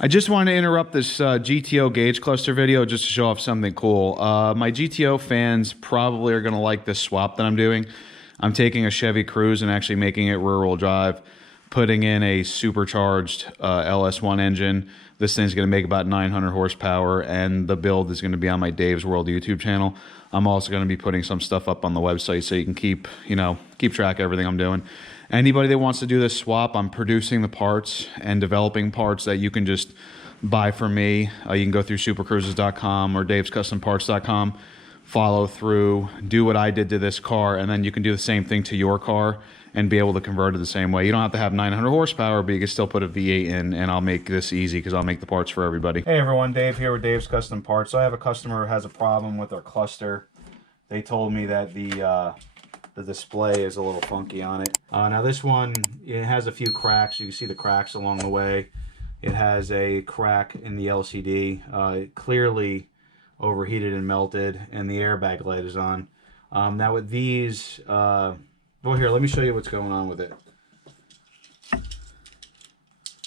I just wanted to interrupt this GTO gauge cluster video just to show off something cool. My GTO fans probably are going to like this swap that I'm doing. I'm taking a Chevy Cruze and actually making it rear-wheel drive, putting in a supercharged LS1 engine. This thing's going to make about 900 horsepower, and the build is going to be on my Dave's World YouTube channel. I'm also going to be putting some stuff up on the website so you can keep track of everything I'm doing. Anybody that wants to do this swap, I'm producing the parts and developing parts that you can just buy from me. You can go through supercruises.com or davescustomparts.com, follow through, do what I did to this car, and then you can do the same thing to your car and be able to convert it the same way. You don't have to have 900 horsepower, but you can still put a V8 in, and I'll make this easy because I'll make the parts for everybody. Hey everyone, Dave here with Dave's Custom Parts. So I have a customer who has a problem with their cluster. They told me that the display is a little funky on it. Now this one, it has a few cracks. You can see the cracks along the way. It has a crack in the LCD. It clearly overheated and melted, and the airbag light is on. Now with these, well here, let me show you what's going on with it.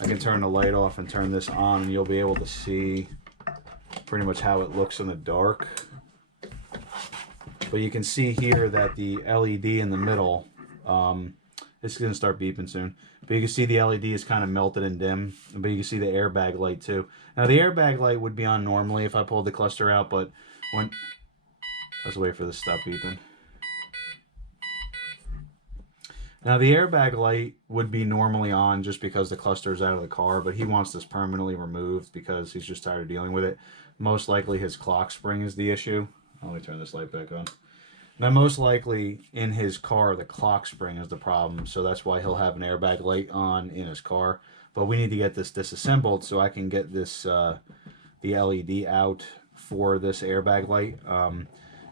I can turn the light off and turn this on, and you'll be able to see pretty much how it looks in the dark. But you can see here that the LED in the middle, it's going to start beeping soon, but you can see the LED is kind of melted and dim, but you can see the airbag light too. Now the airbag light would be on normally if I pulled the cluster out, but when, let's wait for this to stop beeping. Now the airbag light would be normally on just because the cluster is out of the car, but he wants this permanently removed because he's just tired of dealing with it. Most likely his clock spring is the issue. Let me turn this light back on. Now, most likely in his car, the clock spring is the problem, so that's why he'll have an airbag light on in his car. But we need to get this disassembled so I can get this the LED out for this airbag light.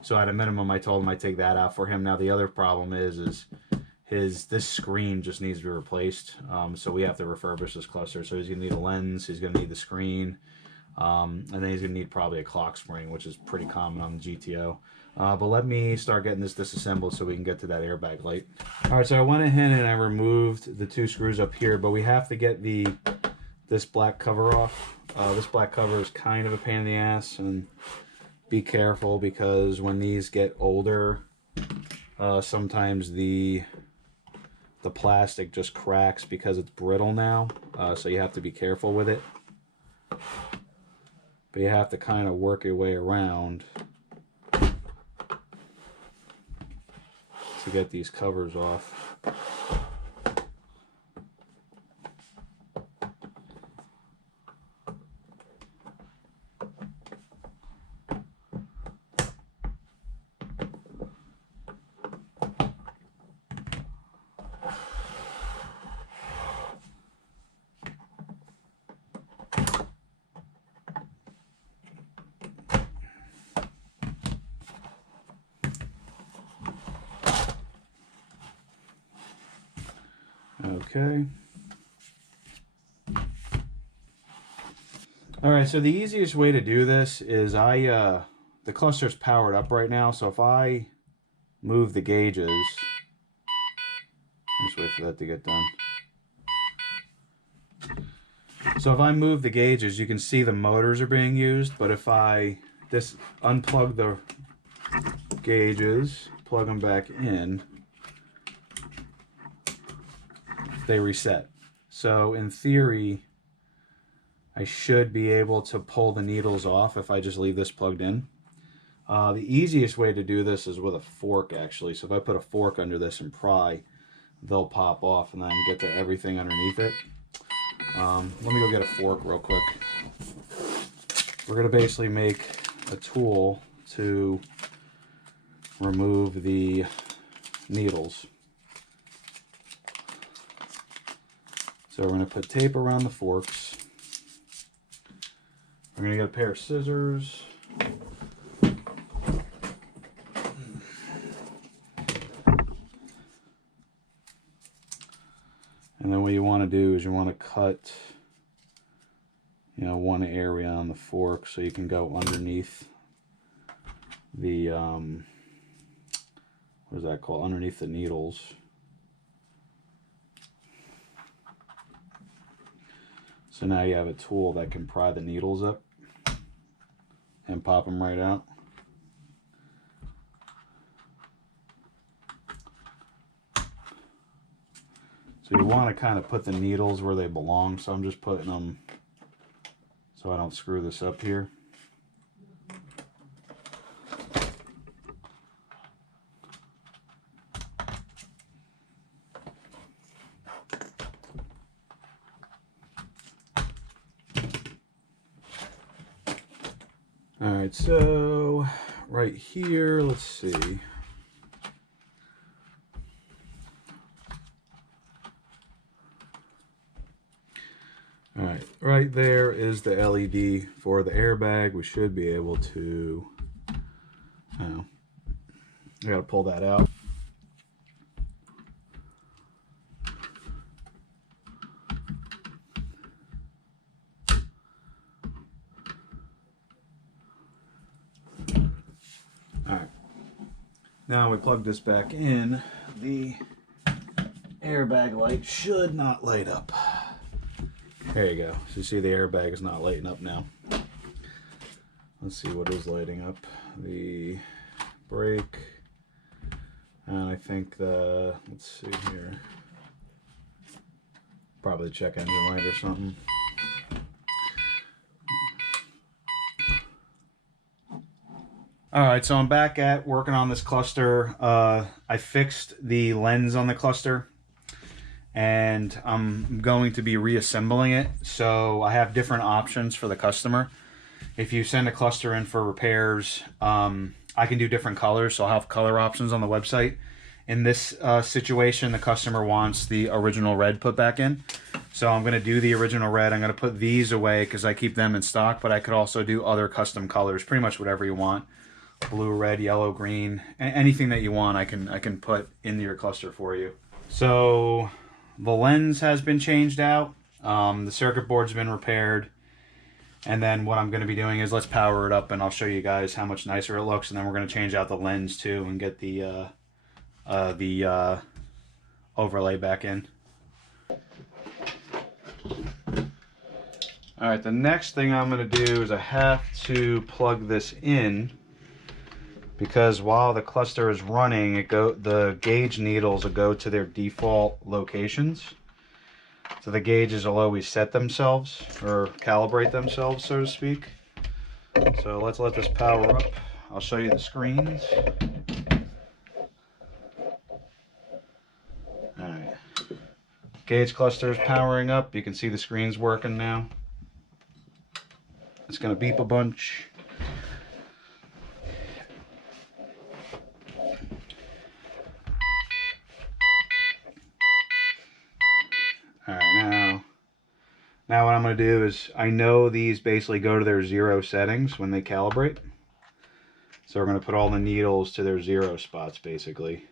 So at a minimum, I told him I'd take that out for him. Now, the other problem is this screen just needs to be replaced. So we have to refurbish this cluster. So he's gonna need a lens. He's gonna need the screen. And then he's going to need probably a clock spring, which is pretty common on the GTO. But let me start getting this disassembled so we can get to that airbag light. Alright, so I went ahead and I removed the two screws up here, but we have to get this black cover off. This black cover is kind of a pain in the ass, and be careful because when these get older, sometimes the plastic just cracks because it's brittle now, so you have to be careful with it. But you have to kind of work your way around to get these covers off. Okay. Alright, so the easiest way to do this is the cluster's powered up right now, so if I move the gauges, just wait for that to get done. So if I move the gauges, you can see the motors are being used, but if I just unplug the gauges, plug them back in, they reset. So in theory, I should be able to pull the needles off if I just leave this plugged in. The easiest way to do this is with a fork, actually. So if I put a fork under this and pry, they'll pop off and then get to everything underneath it. Let me go get a fork real quick. We're gonna basically make a tool to remove the needles. So we're going to put tape around the forks. We're going to get a pair of scissors. And then what you want to do is you want to cut, one area on the fork so you can go underneath the, what is that called? Underneath the needles. So now you have a tool that can pry the needles up and pop them right out. So you want to kind of put the needles where they belong. So I'm just putting them so I don't screw this up here. All right, so right here, let's see. All right, right there is the LED for the airbag. We should be able to, oh, I gotta pull that out. All right, now we plug this back in. The airbag light should not light up. There you go. So you see the airbag is not lighting up now. Let's see what is lighting up. The brake. And I think the, let's see here. Probably check engine light or something. Alright, so I'm back at working on this cluster. I fixed the lens on the cluster, and I'm going to be reassembling it. So I have different options for the customer. If you send a cluster in for repairs, I can do different colors, so I'll have color options on the website. In this situation, the customer wants the original red put back in. So I'm going to do the original red. I'm going to put these away because I keep them in stock, but I could also do other custom colors, pretty much whatever you want. Blue, red, yellow, green, anything that you want, I can put in your cluster for you. So the lens has been changed out. The circuit board's been repaired. And then what I'm going to be doing is let's power it up and I'll show you guys how much nicer it looks. And then we're going to change out the lens too and get the overlay back in. All right, the next thing I'm going to do is I have to plug this in, because while the cluster is running, the gauge needles will go to their default locations. So the gauges will always set themselves, or calibrate themselves, so to speak. So let's let this power up. I'll show you the screens. Alright. Gauge cluster is powering up. You can see the screens working now. It's going to beep a bunch. Alright, now what I'm going to do is, I know these basically go to their 0 settings when they calibrate. So we're going to put all the needles to their 0 spots basically.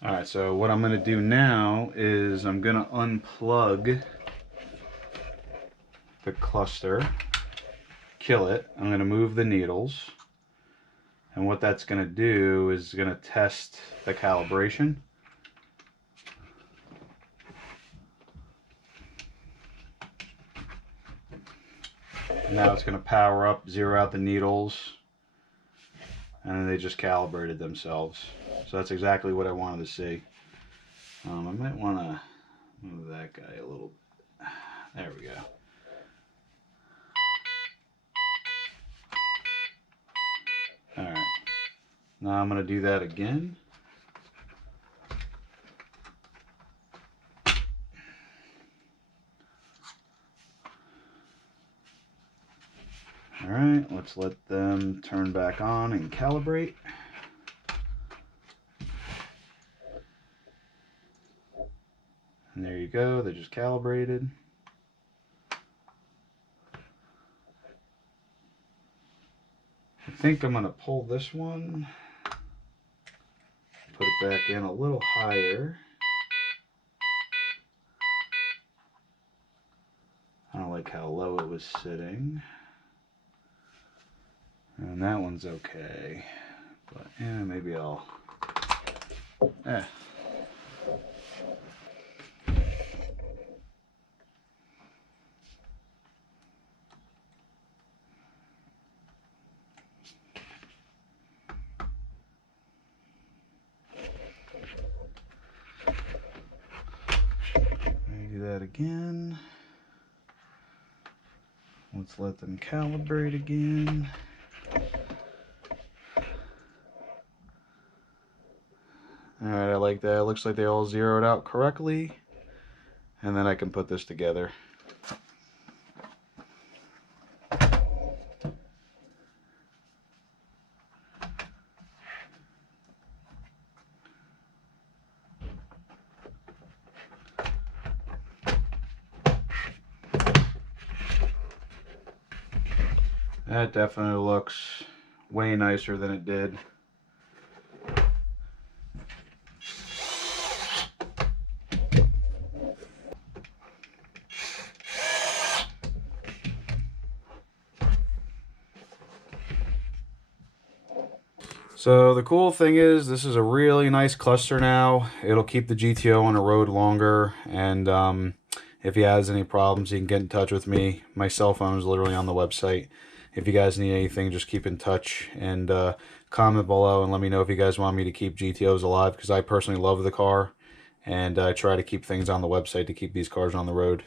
Alright, so what I'm going to do now is I'm going to unplug the cluster, kill it. I'm going to move the needles. And what that's going to do is going to test the calibration. Now it's going to power up, zero out the needles, and then they just calibrated themselves. So that's exactly what I wanted to see. I might want to move that guy a little bit. There we go. Alright. Now I'm going to do that again. Alright, let's let them turn back on and calibrate. And there you go, they just calibrated. I think I'm going to pull this one, put it back in a little higher. like how low it was sitting. And that one's okay. But yeah, maybe I'll... Do that again. Let's let them calibrate again. Alright, I like that. It looks like they all zeroed out correctly. And then I can put this together. That definitely looks way nicer than it did. So the cool thing is this is a really nice cluster now. It'll keep the GTO on the road longer, and if he has any problems, he can get in touch with me. My cell phone is literally on the website. If you guys need anything, just keep in touch and comment below and let me know if you guys want me to keep GTOs alive, because I personally love the car, and I try to keep things on the website to keep these cars on the road.